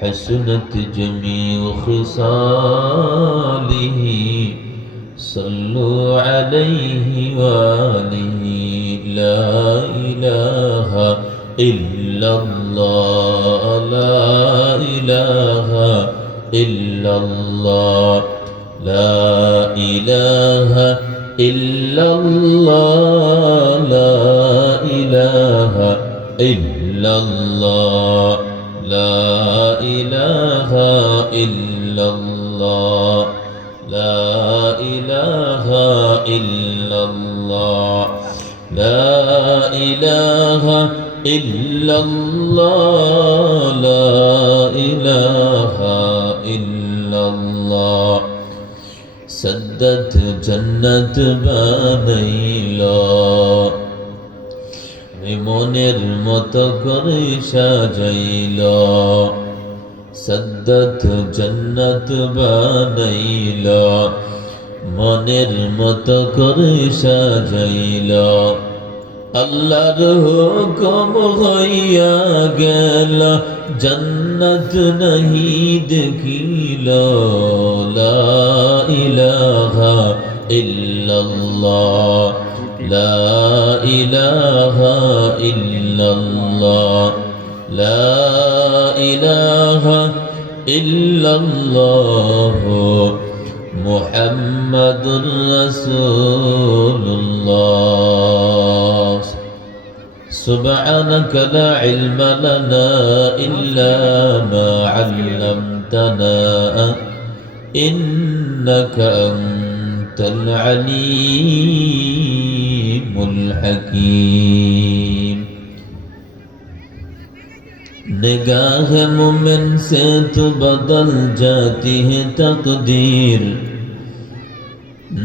حسنت جميع خصاله صلوا عليه وآله لا إله إلا الله لا إله إلا الله لا إله إلا الله لا إله إلا الله لا إله إلا الله لا إله إلا الله لا إله إلا الله لا إله إلا الله سدت جنة বানাইলা মনের মতো করে সাজাইলা সদ্দত জন্নত বানাইলা মনের মতো করে সাজাইলা আল্লাহর হুকুম হইয়া গেল জন্নত নহি দেখিলা লা ইলাহা ইল্লাল্লাহ লা ইলাহা ইল্লাল্লাহ লা ইলাহা ইল্লাল্লাহ মুহাম্মাদুর রাসূলুল্লাহ সুবহানাকা লা ইলমা লানা ইল্লা মা 'আল্লামতানা ইন্নাকা আনতাল আলীমুল হাকীম निगाह मोमिन से तो बदल जाती है तकदीर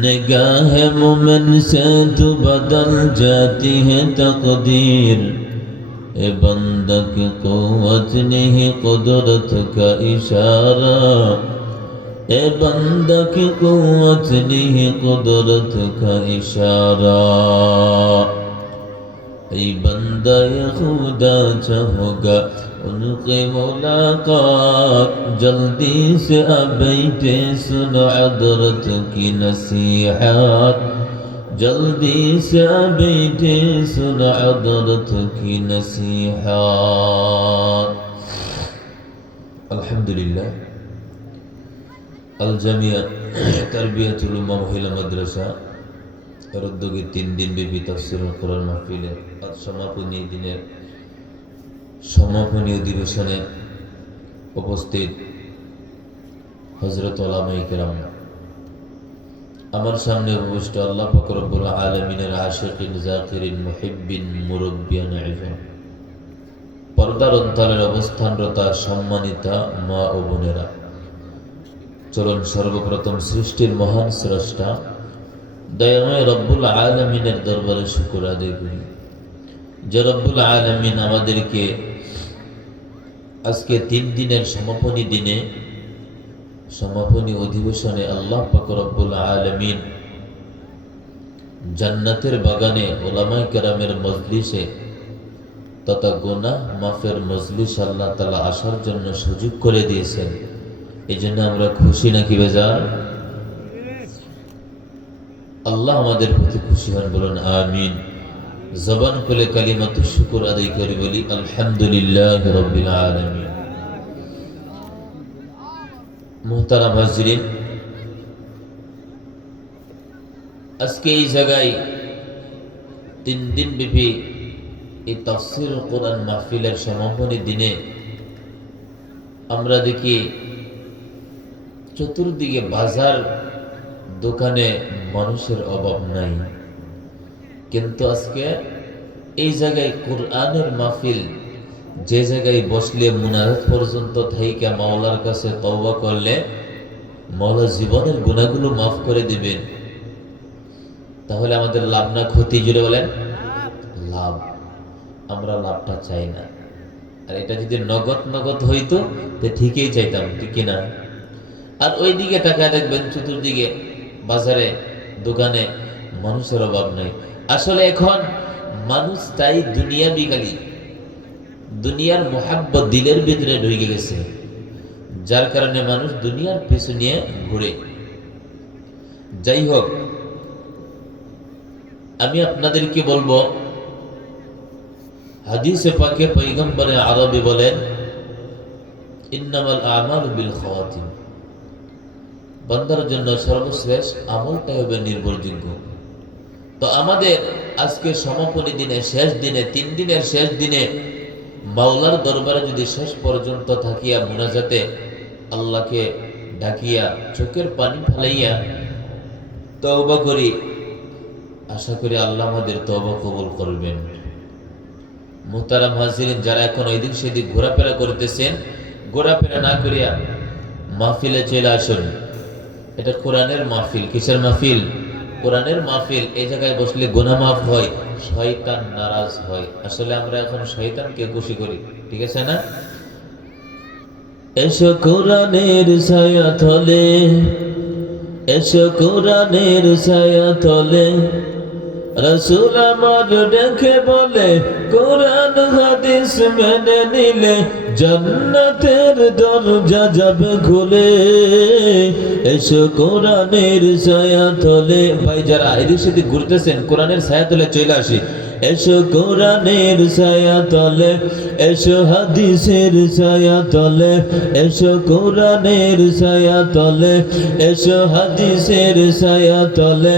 निगाह मोमिन से तो बदल जाती है तकदीर ए बंदा की क़ुव्वत नहीं कुदरत का इशारा ए बंदा की क़ुव्वत नहीं कुदरत का इशारा ऐ बंदा ये खुदा चाहोगा उनके मुलाकात जल्दी से अब बैठे सुनो हज़रत की नसीहत जल्दी से अब बैठे सुनो हज़रत की नसीहत अल्हम्दुलिल्लाह अल जमिया तरबियतुल उम्मा महिला मदरसा এর উদ্যোগে 3 দিন ব্যাপী তাফসীরুল কোরআন মাহফিলের সমাপনী দিনের সমাপনী অধিবেশনে উপস্থিত হযরত উলামায়ে কেরাম আমার সামনে উপবিষ্ট আল্লাহ পাক রব্বুল আলামিনের আশিকিন যাকিরিন মুহিব্বিন মুরাব্বিয়ান ইলম পর্দার অন্তরের অবস্থানরত সম্মানিতা মা ও বোনেরা চলুন সর্বপ্রথম সৃষ্টির মহান স্রষ্টা দয়াময় রব্বুল আলামিনের দরবারে শুকর আদায় করি যে রব্বুল আলামিন আমাদেরকে আজকে 3 দিনের সমাপনী দিনে সমাপনী অধিবেশনে আল্লাহ পাক রব্বুল আলামিন জান্নাতের বাগানে উলামায়ে কেরামের মজলিসে তথা গুনাহ মাফের মজলিস আল্লাহ তাআলা আসার জন্য সুযোগ করে দিয়েছেন এজন্য আমরা খুশি নাকি বেজার আল্লাহ আমাদের প্রতি খুশি হন বলুন আমিন জবান খুলে কালিমাতু শুকর আদায় করি বলি আলহামদুলিল্লাহি রাব্বিল আলামিন মুহতারাম হাজরিন আজকে এই জায়গায় 3 দিন ব্যাপী এই তাফসীরুল কোরআন মাহফিলের সমাপনী দিনে আমরা দেখি চতুর্দিকে বাজার দোকানে মানুষের অভাব নাই কিন্তু আজকে এই জায়গায় কোরআনের মাহফিল যে জায়গায় বসলে মুনাজাত পর্যন্ত থাইকা মাওলার কাছে তওবা করলে মাওলা জীবনের গুনাহগুলো মাফ করে দিবেন তাহলে আমাদের লাভ না ক্ষতি জুড়ে বলেন লাভ আমরা লাভটা চাই না আর এটা যদি নগদ নগদ হইতো তো ঠিকই চাইতাম ঠিক কি না আর ওইদিকে টাকা দেখবেন চতুর্দিকে বাজারে দোকানে মানুষের অভাব নাই আসলে এখন মানুষ তাই দুনিয়া বিকালী দুনিয়ার মোহাব্বত দিলের ভিতরে ঢুকে গেছে যার কারণে মানুষ দুনিয়ার পিছু নিয়ে ঘুরে। যাই হোক, আমি আপনাদেরকে বলবো, হাদিসে পাকে পয়গম্বরে আরবি বলেন, ইন্নামাল আমালু বিল খাওয়াতিম, বান্দার জন্য সর্বশ্রেষ্ঠ আমলটাই হবে নির্ভরযোগ্য। তো আমাদের আজকে সমাপনী দিনে, শেষ দিনে, 3 দিনের শেষ দিনে মাওলার দরবারে যদি শেষ পর্যন্ত থাকিয়া মুনাজাতে আল্লাহকে ডাকিয়া চোখের পানি ফেলাইয়া তওবা করি, আশা করি আল্লাহ আমাদের তওবা কবুল করবেন। মুহতারাম হাজিরিন, যারা এখন এদিক সেদিক ঘোরাফেরা করতেছেন, ঘোরাফেরা না করিয়া মাহফিলে চলে আসুন। এটা কোরআনের মাহফিল। কিসের মাহফিল? কোরআনের মাহফিল। এই জায়গায় বসলে গুনাহ মাফ হয়, শয়তান নারাজ হয়। আসলে আমরা এখন শয়তানকে খুশি করি, ঠিক আছে না? এসো কোরআনের ছায়া তলে, এসো কোরআনের ছায়া তলে, রাসূল আমার ডেকে বলে, কোরআন হাদিস মেনে নিলে জান্নাতের দরজা যাবে খুলে। এসো কোরআনের ছায়া তলে। ভাই, যারা এদিক সেদিক ঘুরতেছেন, কোরআনের ছায়া তলে চলে আসি। এসো কোরআনের ছায়া তলে, এসো হাদিসের ছায়া তলে, এসো কোরআনের ছায়া তলে, এসো হাদিসের ছায়া তলে,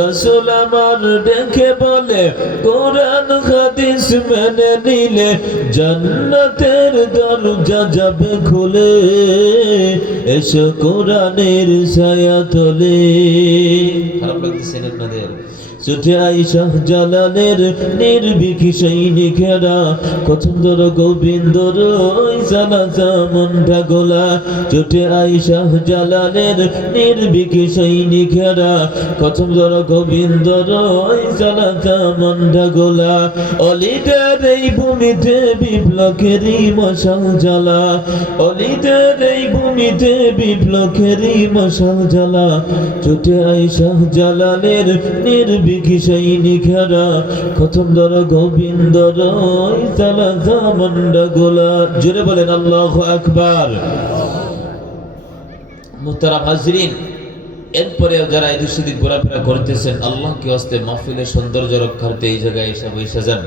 রাসূল আমার ডেকে বলে, কোরআন হাদিস মেনে নিলে জান্নাতের দরজা যাবে খুলে। এসো কোরআনের ছায়া তলে। খারাপ লাগতেছে না আপনাদের? ছুটে আই শাহজালালের নির্ভীক সৈনিকেরা, কথন্দর গোবিন্দর ওই জানাজা মন্ডা গোলা। ছুটে আই শাহজালালের নির্ভীক সৈনিকেরা, কথন্দর গোবিন্দর ওই জানাজা মন্ডা গোলা। অলিদের এই ভূমিতে বিপ্লবেরই মশাল জ্বালা, অলিদের এই ভূমিতে বিপ্লবেরই মশাল জ্বালা। ছুটে আই শাহজালালের নির্ভীক সৈনিকেরা, কথন্দর গোবিন্দর ওই জানাজা মন্ডা গোলা। জোরে বলেন আল্লাহু আকবার। মুহতারাম হাজরিন, এরপরেও যারা এদিক সেদিক ঘোরাফেরা করতেছেন, আল্লাহকে হস্তে মাহফিলের সৌন্দর্য রক্ষার্থে এই জায়গায় এসে বসে যান।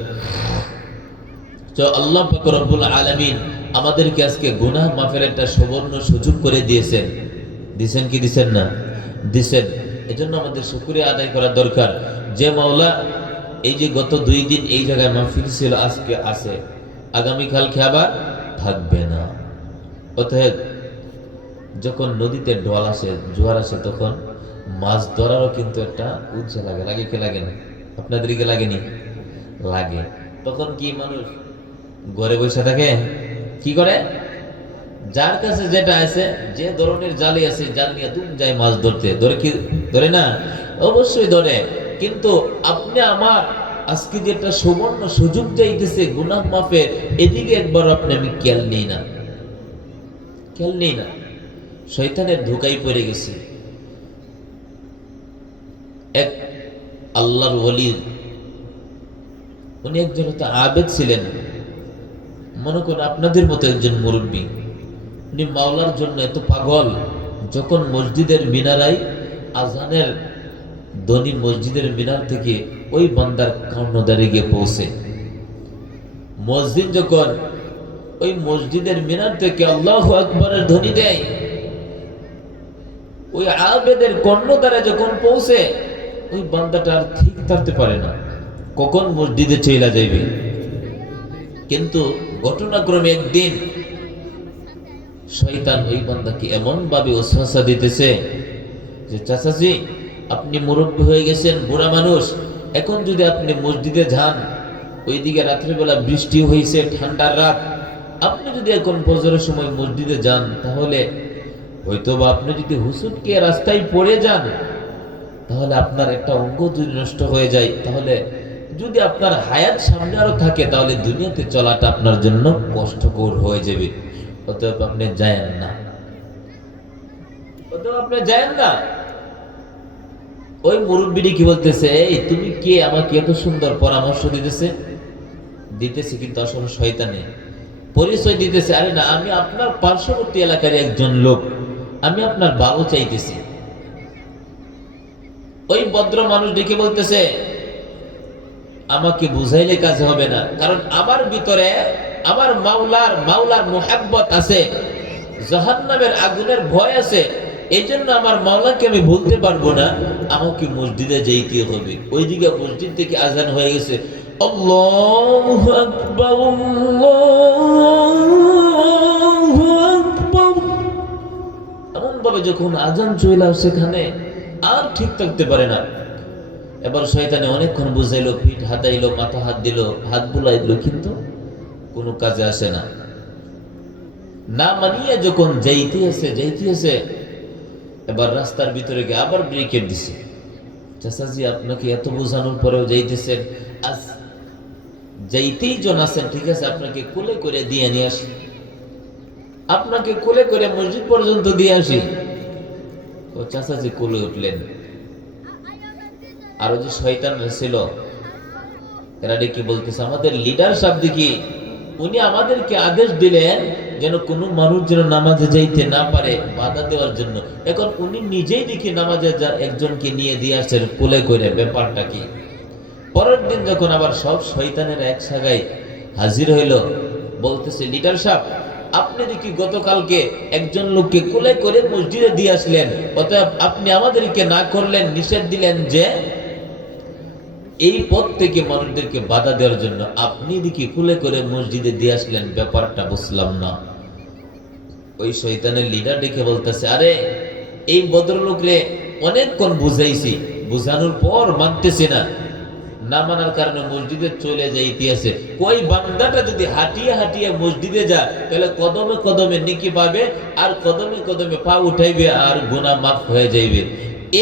তো আল্লাহ পাক রব্বুল আলামিন আমাদেরকে আজকে গুনাহ মাফের একটা সুবর্ণ সুযোগ করে দিয়েছেন। দিছেন কি দিছেন না? দিছেন। এজন্য আমাদের শুকরিয়া আদায় করা দরকার, যে মাওলা এই যে গত 2 দিন এই জায়গায় মাহফিল ছিল, আজকে আছে, আগামীকালকে আবার থাকবে না। অতএব যখন নদীতে ঢল আসে, জোয়ার আসে, তখন মাছ ধরারও কিন্তু একটা উৎসাহ লাগে। লাগে কি লাগে না? আপনাদেরকে লাগেনি? লাগে। তখন কি মানুষ ঘরে বসে থাকে? কি করে? যার কাছে যেটা আছে, যে ধরনের জালি আছে, জাল নিয়ে তুম যায় মাছ ধরতে। ধরে কি ধরে না? অবশ্যই ধরে। কিন্তু আপনি আমার আজকে যেটা সুবর্ণ সুযোগ চাইতেছে গুনাহ মাফের, এদিকে একবার আপনি আমি খেয়াল নেই না, খেয়াল নেই না। শয়তানের ধোঁকায় পড়ে গেছি। এক আল্লাহর ওলি, উনি একজন হয়তো আবেদ ছিলেন, মনে করেন আপনাদের মতো একজন মুরব্বী। উনি মাওলার জন্য এত পাগল, যখন মসজিদের মিনারায় আজানের ধ্বনি মসজিদের মিনার থেকে ওই বান্দার কর্ণদ্বারে গিয়ে পৌঁছে, মসজিদ যখন ওই মসজিদের মিনার থেকে আল্লাহু আকবারের ধ্বনি দেয়, ওই আবেদের কর্ণদ্বারে যখন পৌঁছে, ওই বান্দাটা আর ঠিক থাকতে পারে না, কখন মসজিদে চলে যাইবে। কিন্তু ঘটনাক্রমে একদিন শয়তান ওই বান্দাকে এমন ভাবে ওসওয়াসা দিতেছে যে, চাচাজি আপনি মুরব্বী হয়ে গেছেন, বুড়া মানুষ, এখন যদি আপনি মসজিদে যান, ওইদিকে রাত্রিবেলা বৃষ্টি হয়েছে, ঠান্ডার রাত, আপনি যদি এখন ফজরের সময় মসজিদে যান, তাহলে হয়তো বা আপনি যদি হুসুটকে রাস্তায় পড়ে যান, তাহলে আপনার একটা অঙ্গ যদি নষ্ট হয়ে যায়, তাহলে যদি আপনার হায়াত সামনে আরো থাকে, তাহলে দুনিয়াতে চলাটা আপনার জন্য কষ্টকর হয়ে যাবে। অতএব আপনি যায়েন না, অতএব আপনি যায়েন না। ওই মুরব্বিটি কি বলতেছে, এই তুমি কে, আমাকে এত সুন্দর পরামর্শ দিতেছে, কিন্তু আসলে শয়তানে পরিচয় দিতেছে, আরে না, আমি আপনার পার্শ্ববর্তী এলাকার একজন লোক, আমি আপনার ভালো চাইতেছি। ওই ভদ্র মানুষ ডেকে বলতেছে, আমাকে বুঝাইলে কাজ হবে না, কারণ আমার ভিতরে আমার মাওলার মুহাব্বত আছে, জাহান্নামের আগুনের ভয় আছে, এই জন্য আমার মাওলাকে আমি বলতে পারবো না, আমাকে মসজিদে যাইতে হবে। ওইদিকে মসজিদ থেকে আজান হয়ে গেছে, আল্লাহু আকবার, আল্লাহু আকবার। এমন ভাবে যখন আজান চলে আসে সেখানে আর ঠিক থাকতে পারে না। এবার শয়তানে অনেকক্ষণ বুঝাইলো, পিঠ হাতাইলো, মাথা হাত দিল, হাত বুলাইলো, কিন্তু কোনো কাজে আসে না। না মানিয়ে যখন যাইতে আছে, এবার রাস্তার ভিতরে গিয়ে আবার ব্রেকেট দিছে। চাচাজি, আপনাকে এত বোঝানোর পরেও যাইতেছেন, আজ যাইতেই জন আছেন, ঠিক আছে, আপনাকে কোলে করে দিয়ে নিয়ে আসি, আপনাকে কোলে করে মসজিদ পর্যন্ত দিয়ে আসি। ও চাচাজি কোলে উঠলেন। আরো যে শয়তান ছিল এরা ডেকে বলতেছে, আমাদের লিডার সাহেব দেখি উনি আমাদেরকে আদেশ দিলেন যেন কোনো মানুষ যেন নামাজে যাইতে না পারে, বাধা দেওয়ার জন্য। এখন উনি নিজেই দেখি নামাজে একজনকে নিয়ে দিয়ে আসছেন কোলে করে, ব্যাপারটা কি? পরের দিন যখন আবার সব শয়তানের এক জায়গায় হাজির হইল, বলতেছে, লিডার সাহেব, আপনি দেখি গতকালকে একজন লোককে কোলে করে মসজিদে দিয়ে আসলেন, অতএব আপনি আমাদেরকে না করলেন, নিষেধ দিলেন যে এই পথ থেকে মানুষদেরকে বাধা দেওয়ার জন্য, আপনি দেখি কোলে করে মসজিদে দিয়ে আসলেন, ব্যাপারটা বুঝলাম না। ওই শয়তানের লিডার ডেকে বলতেছে, আরে এই ভদ্রলোকরে অনেকক্ষণ বুঝাইছি, বুঝানোর পর মানতেছে না, না মানার কারণে মসজিদে চলে যাইতে আছে। কই বান্দাটা যদি হাঁটিয়ে মসজিদে যা, তাহলে কদমে কদমে নেকি পাবে, আর কদমে কদমে পা উঠাইবে, আর গুনাহ মাফ হয়ে যাইবে।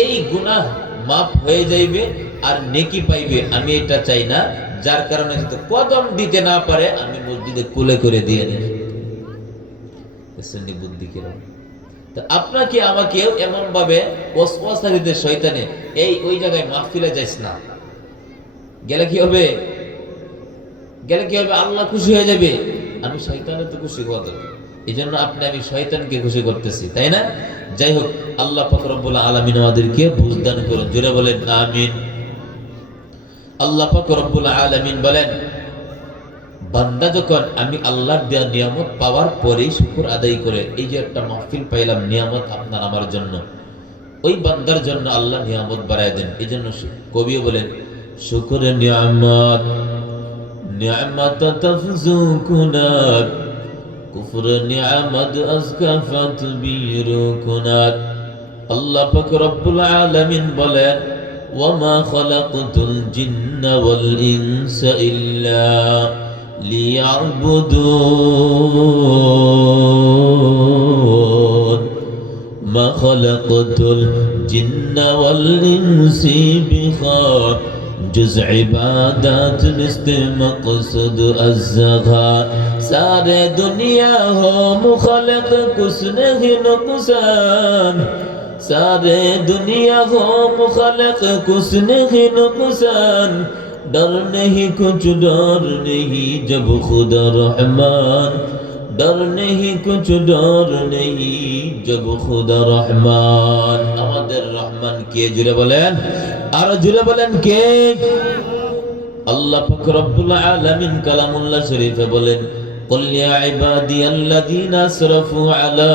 এই গুনাহ মাফ হয়ে যাইবে আর নেকি পাইবে, আমি এটা চাই না। যার কারণে যদি কদম দিতে না পারে, আমি মসজিদে কোলে করে দিয়ে নিই। বুদ্ধি কিরকম! তো আপনাকে আমাকেও এমন ভাবে ওয়াসওয়াসা দিতে শয়তানে, এই ওই জায়গায় মাহফিলে যাইস না, গেলে কি হবে? আল্লাহ খুশি হয়ে যাবে। আমি শয়তানের তো খুশি হওয়া দরকার, এই জন্য আমি শয়তানকে খুশি করতেছি, তাই না? যাই হোক, আল্লাহ পাক রব্বুল আলামিন আমাদেরকে বুঝদান করুন। জোরে বলেন আমিন। আল্লাহ পাক রব্বুল আলামিন বলেন, বান্দা যখন আমি আল্লাহর দেওয়া নিয়ামত পাওয়ার পরেই শুকর আদায় করে, এই যে একটা মাহফিল পাইলাম, নিয়ামত আপনার আমার জন্য, ওই বান্দার জন্য আল্লাহ নিয়ামত বাড়ায় দেন। এই জন্য কবিও বলেন, শুকর নিয়ামত তাফজু কুনাত, কুফর নিয়ামত আজকা ফাতবিরু কুনাত। আল্লাহ পাক রব্বুল আলামিন বলেন, ওয়ামা খালাকতুল জিন্না ওয়াল ইনসা ইল্লা লিয়াবুদুন, মা খালাকতুল জিন্না ওয়াল ইনসি বিখার जुज़ इबादत निस्ते मक़सद अज़्ज़ग़ा। सारे दुनिया हो मुख़लक़ कुछ नहीं नुक़सान, सारे दुनिया हो मुख़लक़ कुछ नहीं नुक़सान। डर नहीं कुछ डर नहीं जब खुदा रहमान, डर नहीं कुछ डर नहीं जब खुदा रहमान। আমাদের রহমান কে? জুড়ে বলেন, আর জুড়ে বলেন কে? আল্লাহ পাক রব্বুল আলামিন কালামুল্লাহ শরীফে বলেন, কুল ইয়া ইবাদিয়াল্লাযীনা আসরাফু আলা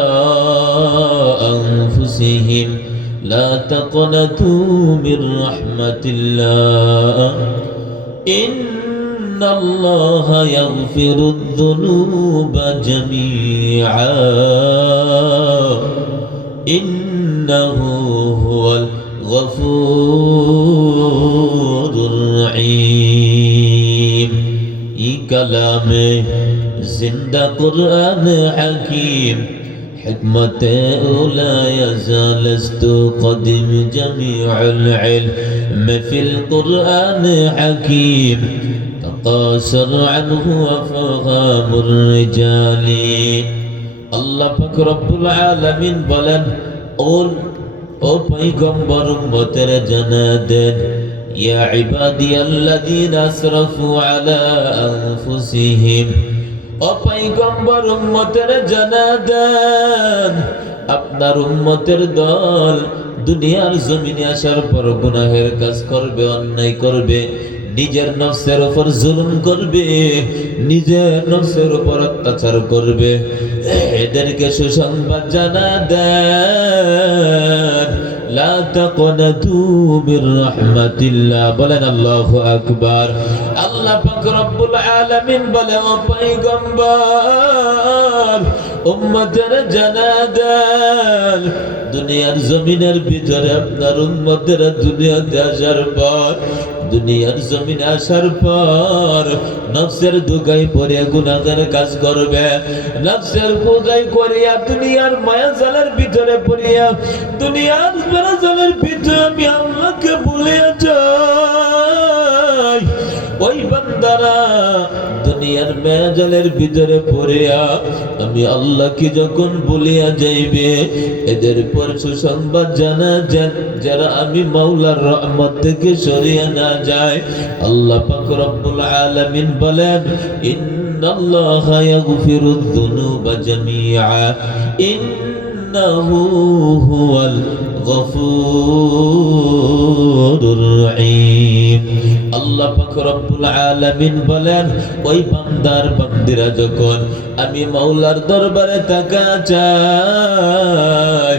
আনফুসিহিম লা তাকনাতু মির রাহমাতিল্লাহ, ইন্নাল্লাহা ইয়াগফিরুয যুনুবা জামিআ, ইন্নাহু হুয়াল গফুরুর রহিম। ই কালামে জিন্দা কুরআন হাকিম, حكمة لا يزال استقدم جميع العلم في القرآن حكيم، تقاصر عنه وفهام الرجال। আল্লাহ পাক রব্বুল আলামিন বলেন, ও পয়গম্বর উম্মতের জানা দেন, ইয়া ইবাদিয়াল্লাযীনা আসরাফু আলা আনফুসিহিম ও পয়গম্বর উম্মতের জানা দেন, আপনার উম্মতের দল দুনিয়ার জমিনে আসার পর গুনাহের কাজ করবে, অন্যায় করবে, নিজের নফসের উপর জুলুম করবে, নিজের নফসের উপর অত্যাচার করবে। এদেরকে সুসংবাদ জানা দেন, লা তাকনাতু মির রাহমাতিল্লাহ। বলেন আল্লাহু আকবার। আল্লাহ পাক রব্বুল আলামিন বলে, ও পয়গম্বর উম্মতের জানা দেন, দুনিয়ার জমিনের ভিতরে আপনার উম্মতের দুনিয়াতে আসার পর, দুনিয়ার জমিনে আসার পর নফসের ধোঁকায় পড়ে গুনাহের কাজ করবে, নফসের ধোঁকায় করিয়া দুনিয়ার মায়া জালের ভিতরে পড়িয়া দুনিয়ার মায়া জালের ভিতরে আমি আল্লাহকে ভুলিয়া যাই। ওই বান্দারা দুনিয়ার মায়া জালের ভিতরে পড়িয়া আমি আল্লাহকে যখন ভুলিয়া যাইবে, এদের পর সুসংবাদ জানা যান, যারা আমি মাওলার রহমত থেকে সরিয়ে না যায়। আল্লাহ পাক রব্বুল আলামিন বলেন, ইন্নাল্লাহা ইয়াগফিরুয যুনুবা জামিআ ইন্নাহু হুয়াল গফুরুর রহিম। আল্লাহ পাক রব্বুল আলামিন বলেন, ওই বান্দার বান্দিরা যখন আমি মাওলার দরবারে টাকা চাই,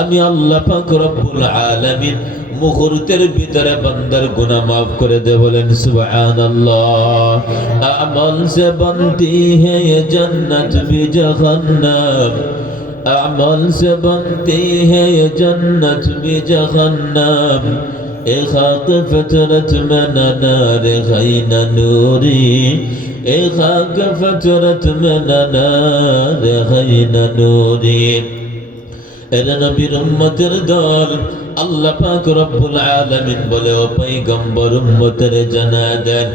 আমি আল্লাহ পাক রব্বুল আলামিন মুহূর্তের ভিতরে বান্দার গুনাহ মাফ করে দে। বলেন সুবহানাল্লাহ। আমল সে বনতি है ये जन्नत भी जहन्नम, अमल से बनती है ये जन्नत भी जहन्नम, ए खाक फतरत में नार खैना नूरी, ए खाक फतरत में नार खैना नूरी। এরা নবীর উম্মতের দল। আল্লাহ পাক রব্বুল আলামিন বলে, ও পয়গম্বর উম্মতের জানা দেন।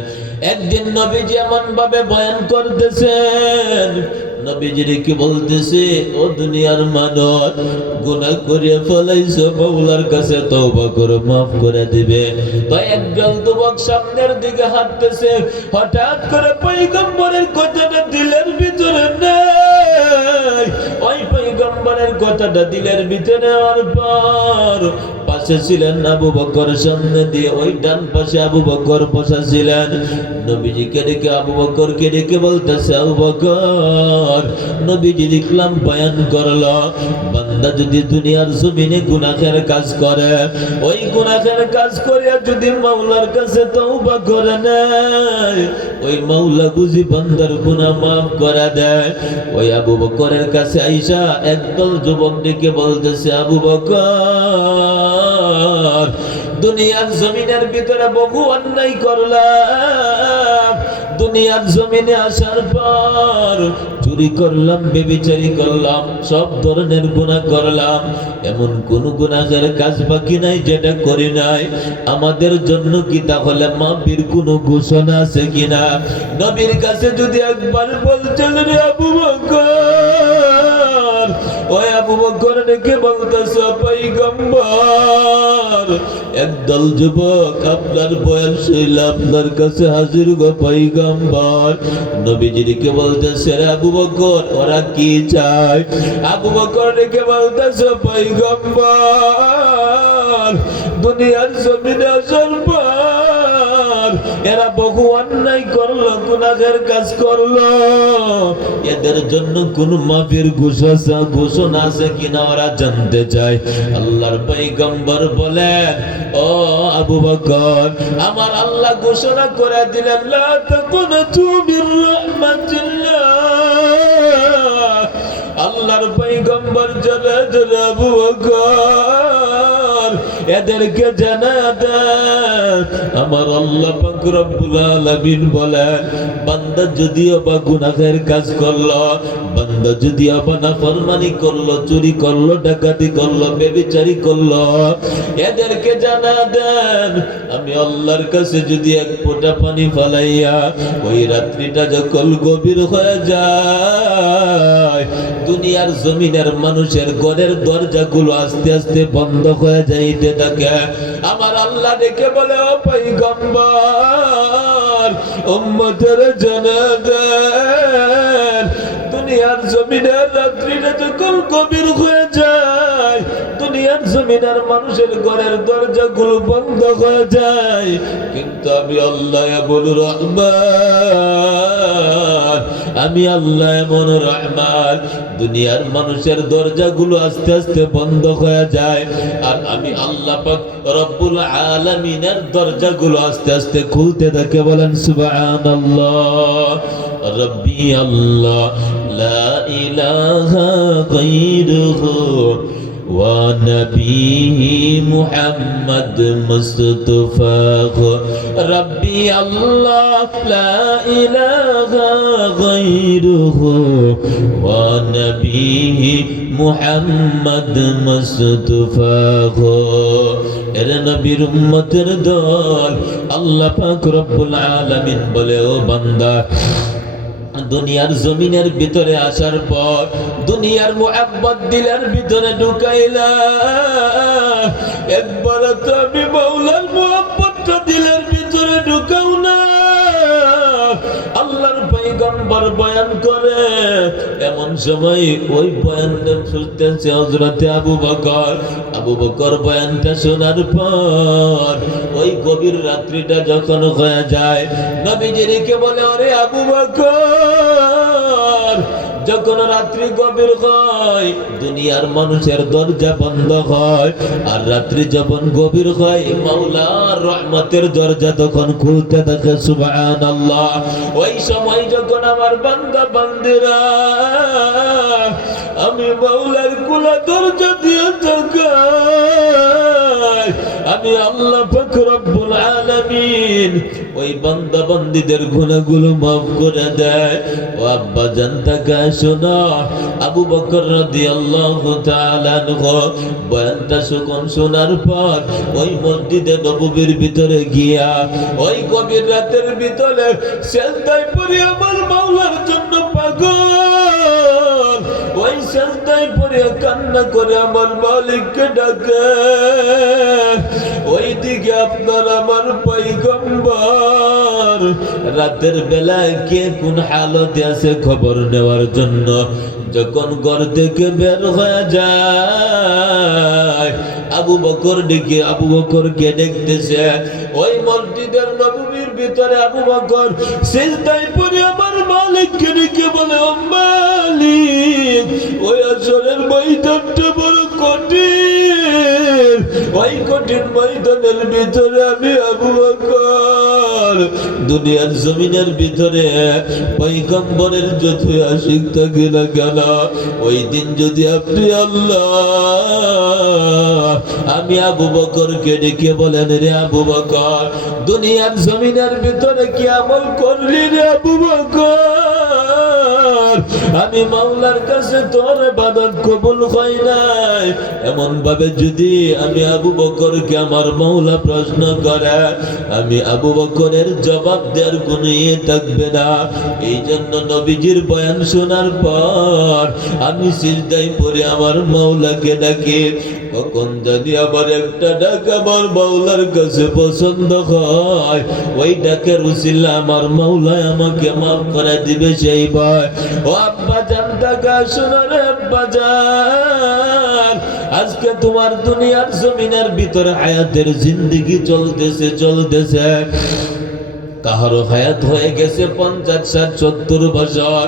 একদিন নবীজি এমন ভাবে বয়ান করতেছেন, নবীজির কি বলতেছে, ও দুনিয়ার মানব, গুনাহ করে ফলাইছো, মাওলার কাছে তওবা করো, মাফ করে দিবে। তো একজন যুবক সামনের দিকে হাঁটতেছে, হঠাৎ করে পয়গম্বরের কথাটা দিলের ভিতরে নাই। ওই পয়গম্বরের কথাটা দিলের ভিতরে আর পর পাশে ছিলেন আবু বকর, সামনে দিয়ে ওই ডান পাশে আবু বকর বসা ছিলেন। নবীজিকে ডেকে আবু বকরকে ডেকে বলতেছে, আবু বকর, নবীজি দেখলাম বয়ান করলো, বান্দা যদি দুনিয়ার জমিনে গুনাহের কাজ করে, ওই গুনাহের কাজ করিয়া যদি মাওলার কাছে তওবা করে নেয়, ওই মাওলা বুঝি বান্দার গুনাহ মাফ করে দেয়। ওই আবু বকরের কাছে আইসা একদল যুবক ডেকে বলতেছে, আবু বকর, দুনিয়ার জমিনের ভিতরে বহু অন্যায় করলাম, দুনিয়ার জমিনে আসার পর চুরি করলাম, বেবিচারি করলাম, সব ধরনের গুনাহ করলাম, এমন কোন গুনাহের কাজ বাকি নাই যেটা করি নাই। আমাদের জন্য কি তাহলে মাফের কোনো ঘোষণা আছে কিনা? নবীর কাছে যদি একবার বলছেন, রে আবু বকর, ওই আবু বকর ডেকে বলতেছে, পয়গম্বর, একদল যুবক আপনার বয়স হইলে আপনার কাছে হাজির গো পয়গম্বর। নবীজিকে বলতেছে, আবু বকর, ওরা কি চায়? আবু বকর ডেকে বলতেছে, পয়গম্বর, দুনিয়ার জমিনে আসার পর এরা বহু অন্যায় করলো, গুনাহের কাজ করলো, এদের জন্য কোন মাফের ঘোষণা আছে কিনা ওরা জানতে চায়। আল্লাহর পয়গম্বর বলেন, ও আবু বকর, আমার আল্লাহ ঘোষণা করে দিলেন, লা তাকুনতু মির রাহমাতিল্লাহ। আল্লাহর পয়গম্বর জানালেন, আবু বকর, এদেরকে জানা দেন, আমার আল্লাহ পাক রব্বুল আলামিন বলেন, বান্দা যদিও বা গুনাহের কাজ করলো, বান্দা যদিও বা নাফরমানি করলো, চুরি করলো, ডাকাতি করলো, ব্যভিচারী করলো, এদেরকে জানা দেন, আমি আল্লাহর কাছে যদি এক ফোঁটা পানি ফলাইয়া ওই রাত্রিটা যখন গভীর হয়ে যায়, দুনিয়ার জমিনের মানুষের ঘরের দরজাগুলো আস্তে আস্তে বন্ধ হয়ে যাইতে থাকে। আমার আল্লাহ ডেকে বলে, ও পয়গম্বর, আমার উম্মতের জানা দেন দুনিয়ার জমিনের রাত্রিটা যখন গভীর হয়ে যায়, দুনিয়ার জমিনের মানুষের ঘরের দরজাগুলো বন্ধ হয়ে যায়, কিন্তু আমি আল্লাহ এমন রহমান, আমি আল্লাহ এমন রহমান, দুনিয়ার মানুষের দরজাগুলো আস্তে আস্তে বন্ধ হয়ে যায়, আর আমি আল্লাহ পাক রব্বুল আলামিনের দরজাগুলো আস্তে আস্তে খুলতে থাকে। বলেন সুবহানাল্লাহ। রব্বি আল্লাহ লা ইলাহা গায়রুহু ওয়া নবী মুহাম্মদ মুস্তাফা। রব্বি আল্লাহ লা ইলাহা গায়রুহু ওয়া নবী মুহাম্মদ মুস্তাফা। এর নবীর উম্মতের দল আল্লাহ পাক রব্বুল আলামিন বলে, ও বান্দা, দুনিয়ার জমিনের ভিতরে আসার পর দুনিয়ার মুহাব্বত দিলের ভিতরে ঢুকাইলা, একবার তো আমি মাওলার মুহাব্বতটা দিলের ভিতরে ঢুকাও না। আল্লাহর পয়গম্বর বয়ান করে, এমন সময় ওই বয়ানটা শুনতেছে হযরতে আবু বকর। আবু বকর বয়ানটা শোনার পর ওই গভীর রাত্রিটা যখন হয়ে যায়, নবীজিকে বলে, ওরে আবু বকর, যখন রাত্রি গভীর হয় দুনিয়ার মানুষের দরজা বন্ধ হয়, আর রাত্রি যখন গভীর হয় মাওলার রহমতের দরজা তখন খুলতে থাকে। সুবহানাল্লাহ। ওই সময় যখন আমার বান্দা বান্দিরা আমি মাওলার খোলা দরজা দিয়ে তাকাই, আমি আল্লাহ পাক রব্বুল আলামিন ওই বান্দা বান্দীদের গুনাহগুলো মাফ করে দেয়। ও আব্বা জান, তাকায় শোনো। আবু বকর রাদিয়াল্লাহু তাআলা আনহু বয়ানটা শোনার পর ওই মসজিদে নববীর ভিতরে গিয়া ওই গভীর রাতের ভিতরে সেজদায় পড়ে আমার মাওলার জন্য পাগল, ওই সেজদায় পড়ে কান্না করে আমার মালিককে ডাকে। ওই দিকে আপনার আমার পয়গম্বর রাতের বেলায় কে কোন হালতে আছে খবর নেওয়ার জন্য যখন ঘর থেকে বের হয়ে যায়, আবু বকরকে দেখতেছে ওই মসজিদের নববীর ভিতরে আবু বকর সিজদায় পড়ে আমার মালিককে ডেকে বলে, ও মালিক, ওই আসরের ময়দানটা বড় কঠিন, ওই কঠিন ময়দানের ভিতরে আমি আবু বকর দুনিয়ার জমিনের ভিতরে পয়গম্বরের যত আশিক থাকি না কেন, ওই দিন যদি আপনি আল্লাহ আমি আবু বকরকে ডেকে বলেন, রে আবু বকর, দুনিয়ার জমিনের ভিতরে কি আমল করলি রে আবু বকর? আমি মাওলার কাছে তোর ইবাদত কবুল হয় নাই। এমন ভাবে যদি আমি আবু বকরকে আমার মাওলা প্রশ্ন করে, আমি আবু বকরের জবাব দেওয়ার কোনো থাকবে না। এই জন্য নবীজির বয়ান শোনার পর আমি সিজদায় পড়ে আমার মাওলাকে ডাকি। কখন জানি আবার একটা ডাক আমার মাওলার কাছে পছন্দ হয়, ওই ডাকের উসিলা আমার মাওলা আমাকে মাফ করে দিবে সেই ভয়। ও আব্বা জান, টাকা শোনো রে আব্বা জান, আজকে তোমার দুনিয়ার জমিনের ভিতরে হায়াতের জিন্দেগি চলতেছে। কাহারো হায়াত হয়ে গেছে 50, 60, 70 বছর,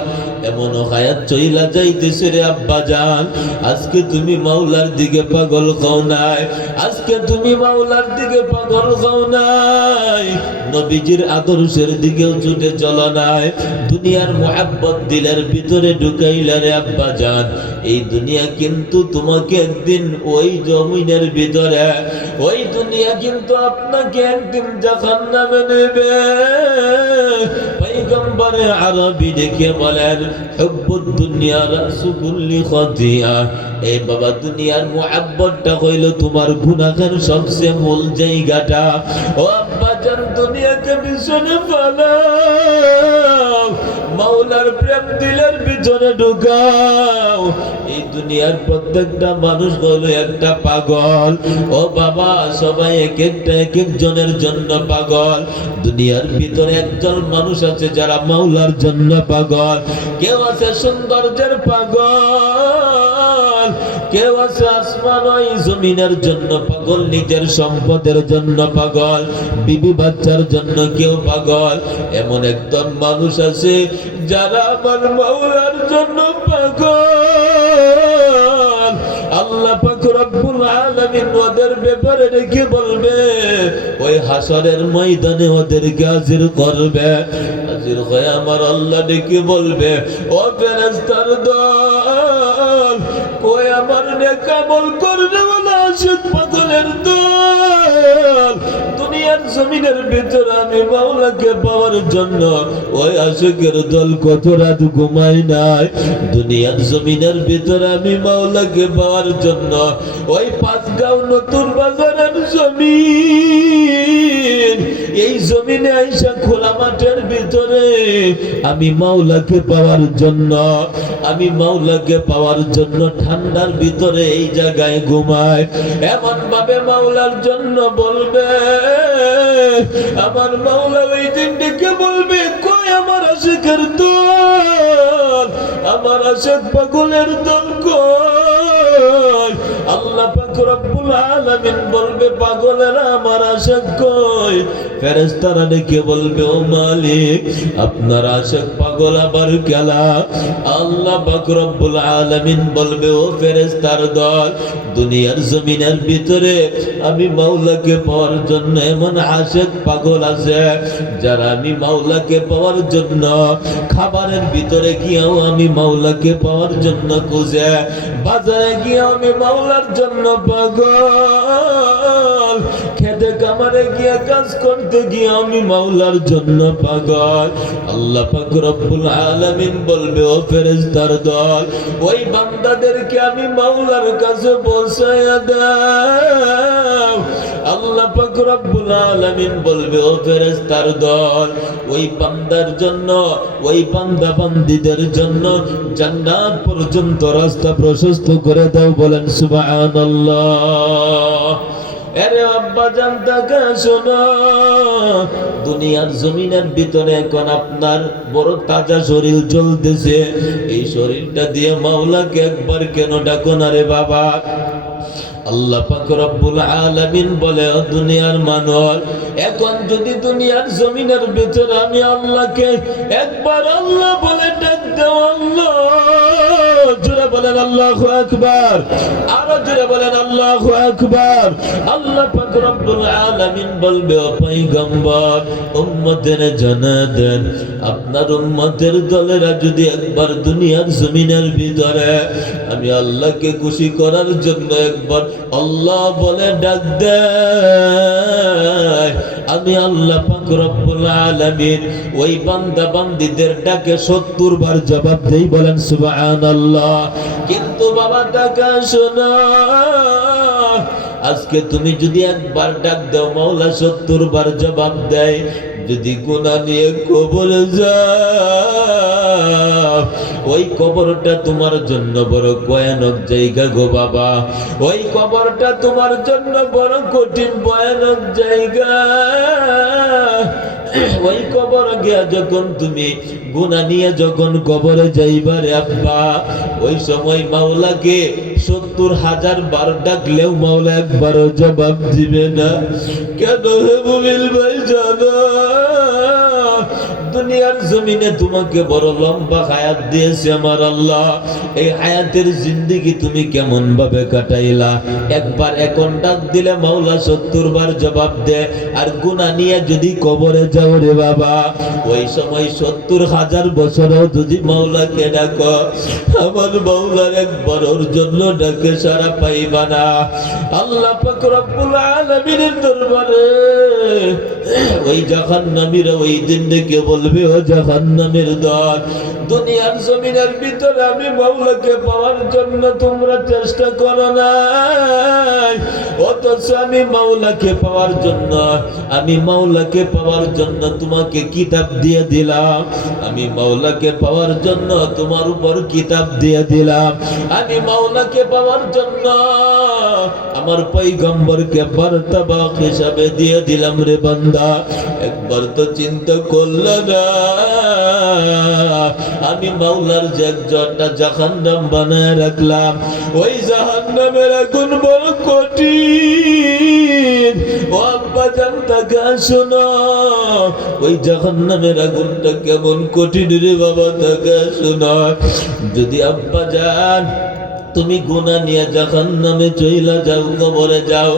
এমন হায়াত চইলা যাইতেছে রে আব্বা জান। আজকে তুমি মাওলার দিকে পাগল হও নাই, আজকে তুমি মাওলার দিকে পাগল হও নাই, নবীজির আদর্শের দিকেও ছুটে চলো নাই, দুনিয়ার মুহাব্বত দিলের ভিতরে ঢুকাইলা রে আব্বা জান। এই দুনিয়া কিন্তু তোমাকে একদিন ওই জমিনের ভিতরে, ওই দুনিয়া কিন্তু আপনাকে একদিন জাহান্নামে নেবে। পয়গম্বরে আরবি ডেকে বলেন, হুব্বুদ দুনিয়া রাসু কুল্লি খাতিয়া। এই বাবা, দুনিয়ার মুহাব্বতটা হইল তোমার গুনাহের সবচেয়ে মূল জায়গাটা। ও আব্বা জান, দুনিয়াকে পিছনে ফেলাও, মাওলার প্রেম দিলের ভিতরে ঢুকাও। এই দুনিয়ার প্রত্যেকটা মানুষ হলো একটা পাগল। ও বাবা, সবাই এক একজনের জন্য পাগল। দুনিয়ার ভিতরে একজন মানুষ আছে যারা মাওলার জন্য পাগল। কেউ আছে সৌন্দর্যের পাগল, কেউ আছে আসমান ওই জমিনের জন্য পাগল, নিজের সম্পদের জন্য পাগল, বিবি বাচ্চার জন্য কেউ পাগল। এমন একদম মানুষ আছে যারা আমার মাওলার জন্য পাগল। আল্লাহ পাক রব্বুল আলামিন ওদের ব্যাপারে রেখে বলবে, ওই হাসরের ময়দানে ওদেরকে হাজির করবে। হাজির হয়ে আমার আল্লাহ ডেকে বলবে, ও ফেরেশতার দল, কই আমার নেক আমল করবে বলে আশিক পাগলের দল। দুনিয়ার জমিনের ভিতরে আমি মাওলাকে পাওয়ার জন্য ওই আশিকের দল কত রাত ঘুমায় নাই। দুনিয়ার জমিনের ভিতরে আমি মাওলাকে পাওয়ার জন্য ওই পাঁচগাঁও নতুন বাজারের জমিন, এই জমিনে আইসা খোলা মাঠের ভিতরে আমি মাওলাকে পাওয়ার জন্য, আমি মাওলাকে পাওয়ার জন্য ঠান্ডার ভিতরে এই জায়গায় ঘুমায়। এমন ভাবে মাওলার জন্য বলবে, আমার মাওলা ওই দিন ডেকে বলবে, কই আমার আশিকের দল, আমার আশিক পাগলের দল কই? আল্লাহ পাক রব্বুল আলামিন বলবে, পাগলেরা আমার আশিক কই? ফেরেশতারা ডেকে বলবে, ও মালিক, আপনার আশিক পাগল আবার কেলা? আল্লাহ পাক রব্বুল আলামিন বলবে, ও ফেরেশতার দল, দুনিয়ার জমিনের ভিতরে আমি মাওলাকে পাওয়ার জন্য এমন আশিক পাগল আছে যারা আমি মাওলাকে পাওয়ার জন্য খাবারের ভিতরে গিয়েও আমি মাওলাকে পাওয়ার জন্য খুঁজে, বাজারে গিয়ে আমি মাওলার জন্য পাগল, খেতে কামারে গিয়ে কাজ করতে গিয়ে আমি মাওলার জন্য পাগল। আল্লাহ পাক রব্বুল আলামিন বলবে, ও ফেরেশতার দল, ওই বান্দাদেরকে আমি মাওলার কাছে পৌঁছায়া দাও। আল্লাহ পাক রব্বুল আলামিন বলবে, ও ফেরেশতার দল, ওই বান্দার জন্য, ওই বান্দা বান্দীদের জন্য জান্নাত পর্যন্ত রাস্তা প্রশস্ত করে দাও। বলেন সুবহানাল্লাহ। আরে আব্বা জান, তাকে শোনো, দুনিয়ার জমিনের ভিতরে এখন আপনার বড় তাজা শরীর চলতেছে, এই শরীরটা দিয়ে মাওলাকে একবার কেন ডাকো না রে বাবা? আল্লাহ পাক রব্বুল আলামিন বলে, ও দুনিয়ার মানুষ, এখন যদি দুনিয়ার জমিনের ভিতরে আমি আল্লাহকে একবার আল্লাহ বলে ডাক দাও, আল্লাহ, জোরে বলেন আল্লাহু আকবার, আরো জোরে বলেন আল্লাহু আকবার। আল্লাহ পাক রব্বুল আলামিন বলবে, ও পয়গম্বর, উম্মতের জানা দেন, আপনার উম্মতের দলেরা যদি একবার দুনিয়ার জমিনের ভিতরে আমি আল্লাহকে খুশি করার জন্য একবার আল্লাহ বলে ডাক দেয়, আমি আল্লাহ পাক রব্বুল আলামিন ওই বান্দা বান্দীদের ডাকে 70 বার জবাব দেই। বলেন সুবহানাল্লাহ। কিন্তু বাবা, টাকা শোনো, আজকে তুমি যদি একবার ডাক দাও, মাওলা 70 বার জবাব দেয়। যদি গুনাহ নিয়ে কবরে যাও, ওই কবরটা তোমার জন্য বড় ভয়ানক জায়গা গো বাবা, ওই কবরটা তোমার জন্য বড় কঠিন ভয়ানক জায়গা। ওই কবর গিয়া যখন তুমি গুনাহ নিয়ে যখন কবরে যাইবারে আব্বা, ওই সময় মাওলাকে 70,000 বার ডাকলেও মাওলা একবারও জবাব দিবে না। কেন হে মুমিন ভাই জানো, দুনিয়ার জমিনে তোমাকে বড় লম্বা হায়াত দিয়েছে আমার আল্লাহ, এই হায়াতের জিন্দেগি তুমি কেমন ভাবে কাটাইলা? একবার এখন ডাক দিলে মাওলা 70 বার জবাব দে। আর গুনাহ নিয়ে যদি কবরে যাও রে বাবা, ওই সময় 70,000 বছরও যদি মাওলাকে ডাকো, আমার মাওলার একবার ওর জন্য ডাকে সারা পাইবা না। আল্লাহ পাক রব্বুল আলামিনের দরবারে ওই জাহান্নামীরা ওই দিন ডেকে বলে, বলবে ও জাহান্নামের দল, দুনিয়ার জমিনের ভিতরে আমি মাওলাকে পাওয়ার জন্য তোমরা চেষ্টা করো না, অথচ আমি মাওলাকে পাওয়ার জন্য তোমাকে কিতাব দিয়ে দিলাম, আমি মাওলাকে পাওয়ার জন্য তোমার উপর কিতাব দিয়ে দিলাম, আমি মাওলাকে পাওয়ার জন্য আমার পয়গম্বরকে বার্তাবাহক হিসাবে দিয়ে দিলাম রে বান্দা। একবার তো চিন্তা করলে না, আমি মাওলার যে একটা জাহান্নাম বানায় রাখলাম, ওই জাহান্নামের আগুন বড় কঠিন। ও আব্বা জান তাকে শোনো, ওই জাহান্নামের আগুনটা কেমন কঠিন রে বাবা, তাকে শোনো। যদি আব্বা জান তুমি গুনাহ নিয়ে জাহান্নামে চইলা যাও, কবরে যাও,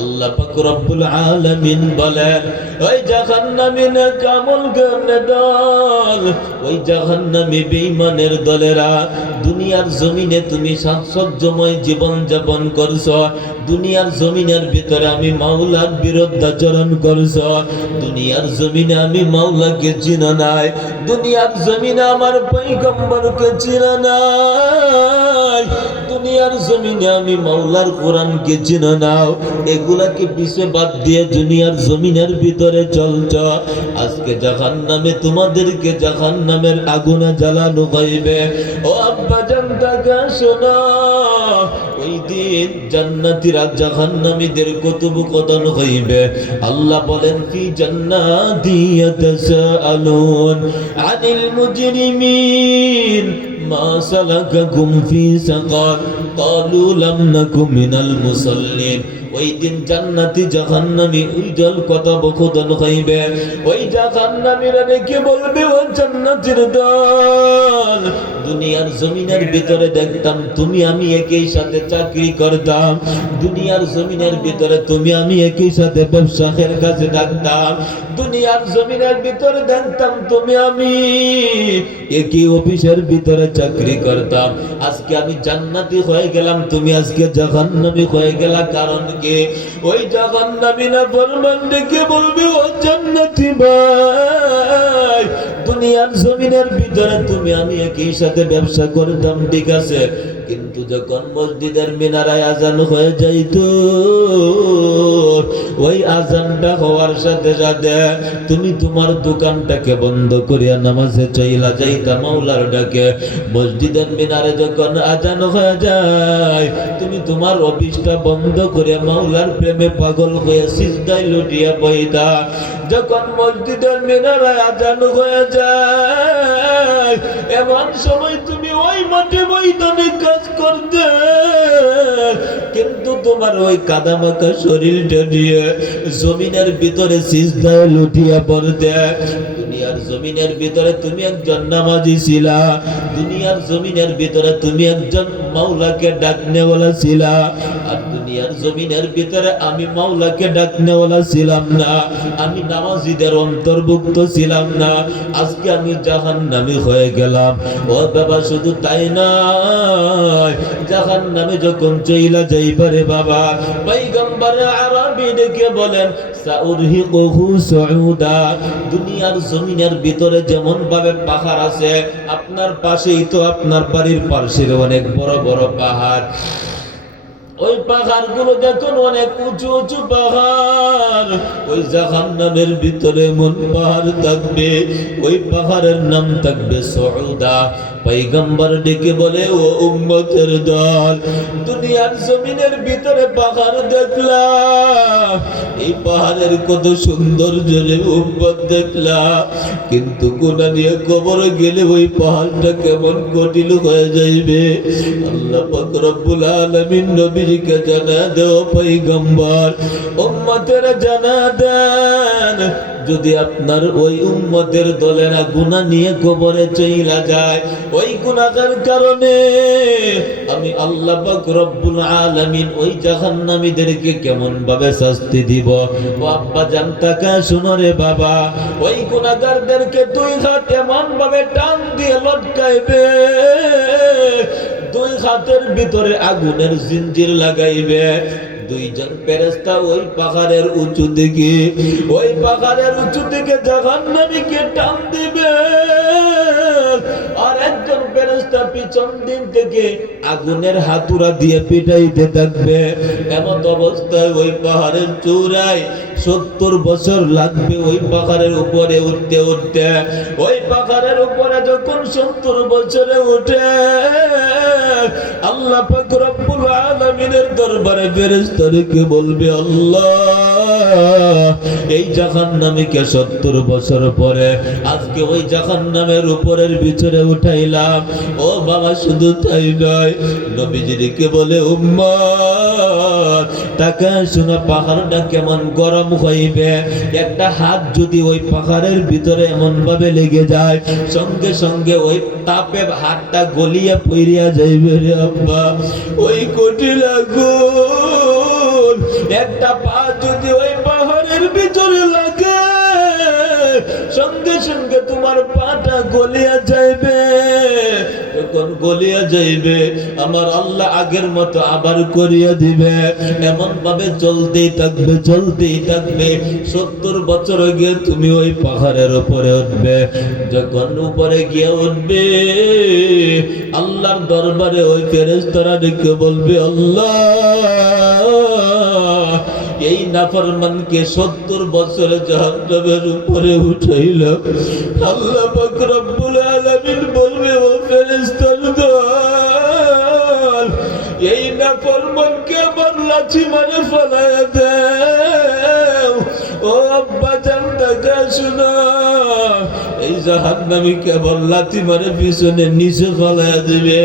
আল্লাহ পাক রব্বুল আলামিন বলেন ওই জাহান্নামী নেকামল গানে দল, ওই জাহান্নামী বেঈমানের দলেরা, দুনিয়ার জমিনে তুমি সাংসর্যময় জীবন যাপন করছো, দুনিয়ার জমিনের ভিতরে আমি মাওলার বিরুদ্ধাচরণ করছো, দুনিয়ার জমিনে আমি মাওলাকে চিনা নাই, দুনিয়ার জমিনে আমার পয়গম্বরকে চিনা নাই, দুনিয়ার জমিনে আমি মাওলার কোরআনকে চিনা নাও, এগুলাকে পিছে বাদ দিয়ে দুনিয়ার জমিনের ভিতরে চলছ। আজকে জাহান্নামে তোমাদেরকে জাহান্নামের আগুনে জ্বালানো হইবে। ও আব্বা জান তাকে শোনো, ওই দিন জান্নাতীরা জাহান্নামীদের কথোপকথন হইবে। আল্লাহ বলেন ফি জান্নাতি ইয়াতাসাআলুন আনিল মুজরিমিন মা সালাকাকুম ফি সাকার ক্বালু লাম নাকু মিনাল মুসাল্লিন। ওই দিন জান্নাতি জাহান্নামী ওই দল কথোপকথন হইবে। ওই জাহান্নামীরা ডেকে বলবে ও জান্নাতীর দল, দুনিয়ার জমিনের ভিতরে দেখতাম তুমি আমি একই সাথে চাকরি করতাম, দুনিয়ার জমিনের ভিতরে তুমি আমি একই সাথে ব্যবসায়ের কাজে থাকতাম, দুনিয়ার জমিনের ভিতরে দেখতাম তুমি আমি একই অফিসের ভিতরে চাকরি করতাম। আজকে আমি জান্নাতি হয়ে গেলাম, তুমি আজকে জাহান্নামী হয়ে গেলা, কারণ কি? ওই জাহান্নামী না ফরমান ডেকে বলবে ও জান্নাতি ভাই, দুনিয়ার জমিনের ভিতরে তুমি আমি একই সাথে ব্যবসা করতাম, ঠিক আছে, কিন্তু যখন মসজিদের মিনারায় আজান হয়ে যাইত, ওই আজানটা হওয়ার সাথে সাথে তুমি তোমার দোকানটাকে বন্ধ করিয়া নামাজে চইলা যাইতা মাওলার ডাকে। মসজিদের মিনারে যখন আজান হয়ে যায়, তুমি তোমার অফিসটা বন্ধ করিয়া মাওলার প্রেমে পাগল হয়ে সিজদায় লুটিয়া পড়িতা। যখন মসজিদের মিনারে আজান হয়ে যায়, এমন সময় তুমি ওই মাঠে ময়দানে কাজ করতে, কিন্তু তোমার ওই কাদামাখা শরীরটা নিয়ে জমিনের ভিতরে সিজদায় লুটিয়া পড়তে। দুনিয়ার জমিনের ভিতরে তুমি একজন নামাজি ছিলা, দুনিয়ার জমিনের ভিতরে তুমি একজন মাওলাকে ডাকনেওয়ালা ছিলা, আর দুনিয়ার জমিনের ভিতরে আমি মাওলাকে ডাকনেওয়ালা ছিলাম না, আমি নামাজিদের অন্তর্ভুক্ত ছিলাম না, আজকে আমি জাহান্নামী হয়ে গেলাম। ও বাবা, শুধু তাই নয়, জাহান্নামে যখন চইলা যাইবারে বাবা, পয়গম্বর আরবি ডেকে বলেন সাউরহিকুহু সুউদা, দুনিয়ার জমিনের ভিতরে যেমন ভাবে পাহাড় আছে, আপনার পাশেই তো আপনার বাড়ির পাশের অনেক বড় বড় পাহাড়, ওই পাহাড়গুলো দেখুন অনেক উঁচু উঁচু পাহাড়, ওই জাহান্নামের ভিতরে এমন পাহাড় থাকবে, ওই পাহাড়ের নাম থাকবে সুউদা। পয়গম্বর ডেকে বলে ও উম্মতের দল, দুনিয়ার জমিনের ভিতরে পাহাড় দেখলাম, এই পাহাড়ের কত সৌন্দর্য রে উম্মত দেখলাম, কিন্তু গুনাহ নিয়ে কবরে গেলে ওই পাহাড়টা কেমন কঠিন হয়ে যাইবে। আল্লাহ পাক রব্বুল আলামিন নবীকে জানা দাও, পয়গম্বর উম্মতের জানা দেন, যদি আপনার ওই উম্মতের দলেরা গুনাহ নিয়ে কবরে চইলা যায়, ওই গুনাহের কারণে আমি আল্লাহ পাক রব্বুল আলামিন ওই জাহান্নামীদেরকে কেমন ভাবে শাস্তি দিব। ও আব্বা জান তাকা শুনো রে বাবা, ওই গুনাহগারদেরকে দুই হাত এমন ভাবে টান দিয়ে লটকাইবে, দুই হাতের ভিতরে আগুনের জিঞ্জির লাগাইবে, দুইজন ফেরেশতা ওই পাহাড়ের উঁচু দিকে জাহান্নামীকে টান দিবে, আর একজন ফেরেশতা পিছন দিক থেকে আগুনের হাতুড়া দিয়ে পিটাইতে থাকবে। এমন অবস্থায় ওই পাহাড়ের চূড়ায় 70 বছর লাগবে ওই পাহাড়ের উপরে উঠতে। ওই পাহাড়ের উপরে যখন 70 বছরে উঠে, আল্লাহ পাক রব্বুল আলামিনের দরবারে ফেরেশতাদেরকে বলবে, আল্লাহ এই জাহান্নামীকে 70 বছর পরে আজকে ওই জাহান্নামের উপরের ভিতরে উঠাইলাম। ও বাবা, শুধু তাই নয়, নবীজিকে বলে, উম্মত তাকে শোনা, পাহাড়টা কেমন গরম হইবে। একটা হাত যদি ওই পাহাড়ের ভিতরে এমন ভাবে লেগে যায়, সঙ্গে সঙ্গে ওই তাপে হাতটা গলিয়া পইরিয়া যাইবে রে আব্বা, ওই কঠিন আগুন। একটা পা যদি ওই পাহাড়ের ভিতরে লাগে, সঙ্গে সঙ্গে তোমার পাটা গলিয়া যাইবে। যখন গলিয়া যাইবে, আমার আল্লাহ আগের মতো আবার করিয়া দিবে। এমন ভাবে চলতেই থাকবে 70 বছর গিয়ে তুমি ওই পাহাড়ের উপরে উঠবে। যখন উপরে গিয়ে উঠবে, আল্লাহর দরবারে ওই ফেরেশতারা ডেকে বলবে, আল্লাহ এই নাফরমানকে 70 বছরে জাহান্নামের উপরে উঠাইলাম। আল্লাহ পাক রব্বুল আলামিন বলবে, ও ফেরেশতার দল, এই নাফরমানকে আবার লাঠি মারে ফেলায়া দাও। ও আব্বা জান, তাকে শোনা, এই জাহান্নামীকে আবার লাঠি মারে পিছনে নিচে ফেলায়া দিবে।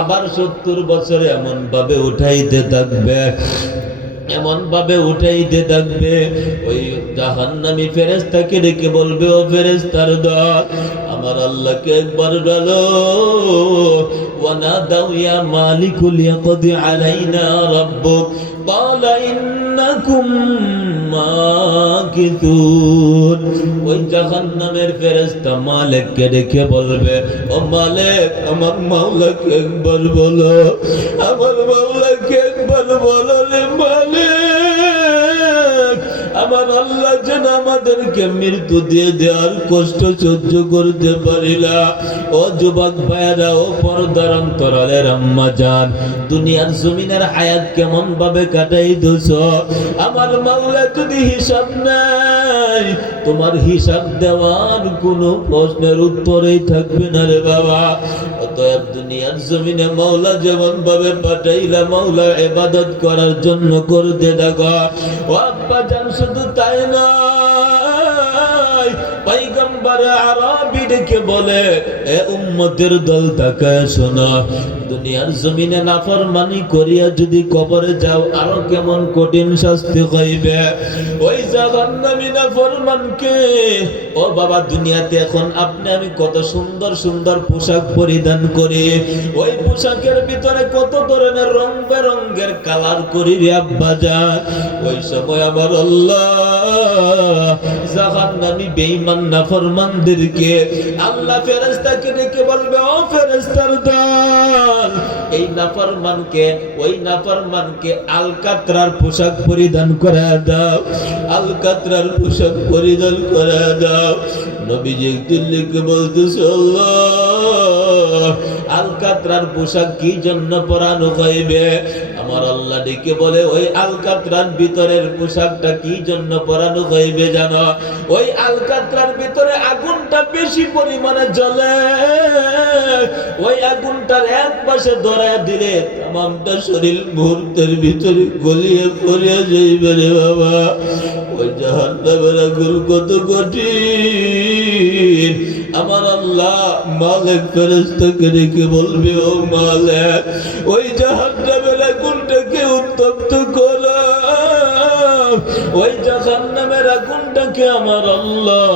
আবার 70 বছরে এমন ভাবে উঠাইতে থাকবে, ওই জাহান্নামী ফেরেশতাকে ডেকে বলবে, ও ফেরেশতার দল, আমার আল্লাহকে একবার বলো, ওয়ানাদাউ ইয়া মালিকুল ইয়াকদি আলাইনা রাব্বুক ক্বালা ইন্নাকুম মাকিতুন। ওই জাহান্নামের ফেরেশতা মালিককে ডেকে বলবে, ও মালিক, আমার মাওলাকে একবার বলো, রে মালিক, আমার আল্লাহ যেন আমাদেরকে মৃত্যু দিয়ে দেওয়ার কষ্ট সহ্য করতে পারিলা। ও যুবক ভাইরা, ও পর্দার অন্তরালের আম্মা জান, দুনিয়ার জমিনের হায়াত কেমন ভাবে কাটাই দিছ। আমার মাওলা যদি হিসাব নাই, তোমার হিসাব দেওয়ার কোনো প্রশ্নের উত্তরেই থাকবে না রে বাবা। অতএব দুনিয়ার জমিনে মাওলা যেমন ভাবে পাঠাইলা, মাওলা ইবাদত করার জন্য করতে থাকো। ও আব্বা জান, শুধু তাই নয়, পয়গম্বর আরবি ডেকে বলে, এ উম্মতের দল, তাকায় শোনো, দুনিয়ার জমিনে নাফরমানি করিয়া যদি কবরে যাও, আরো কেমন কঠিন শাস্তি হইবে। ওই জাহান্নামী নাফরমানকে, ও বাবা, দুনিয়াতে এখন আপনি আমি কত সুন্দর সুন্দর পোশাক পরিধান করি, ওই পোশাকের ভিতরে কত ধরনের রং বেরঙের কালার করি রে আব্বা জান। ওই সময় আমার আল্লাহ জাহান্নামী বেঈমান নাফরমানদেরকে আল্লাহ ফেরেশতাকে ডেকে বলবে, ও ফেরেশতার দল, এই নাফরমানকে, ওই নাফরমানকে আলকাতরার পোশাক পরিধান করে দাও, আলকাতরার পোশাক পরিধান করে দাও। নবীজি একদিন লিখে বলতেছে, আল্লাহ আলকাতরার পোশাক কি জন্য পরানো হইবে? আমার আল্লাহ ডেকে বলে, ওই আলকাতরার ভিতরের পোশাকটা কি জন্য পরানো হইবে জানো? ওই আলকাতরার ভিতরে আগুনটা বেশি পরিমাণে জ্বলে, ওই আগুনটার এক পাশে ধরায় দিলে তামামটা শরীর মুহূর্তের ভিতরে গলিয়ে পড়িয়া যাইবে রে বাবা। ওই জাহান্নামের আগুন কত কঠিন। আমার আল্লাহ মালিক ফেরেশতাকে ডেকে বলবে, ও মালিক, ওই জাহান্নামের আগুনটাকে উত্তপ্ত করো, ওই জাহান্নামের আগুনটাকে আমার আল্লাহ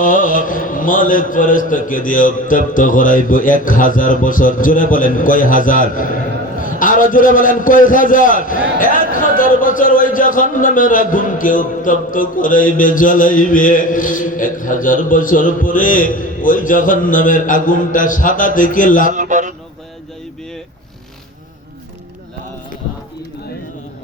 মালিক ফেরেশতাকে দিয়ে উত্তপ্ত করাইব 1000 বছর। জোরে বলেন কয় হাজার? আরো জোরে বলেন কয় হাজার? 1000 বছর ওই জাহান্নামের আগুনকে উত্তপ্ত করাইবে, জ্বালাইবে। 1000 বছর পরে ওই জাহান্নামের আগুনটা সাদা থেকে লাল বর্ণ হয়ে যাইবে। লা ইলাহা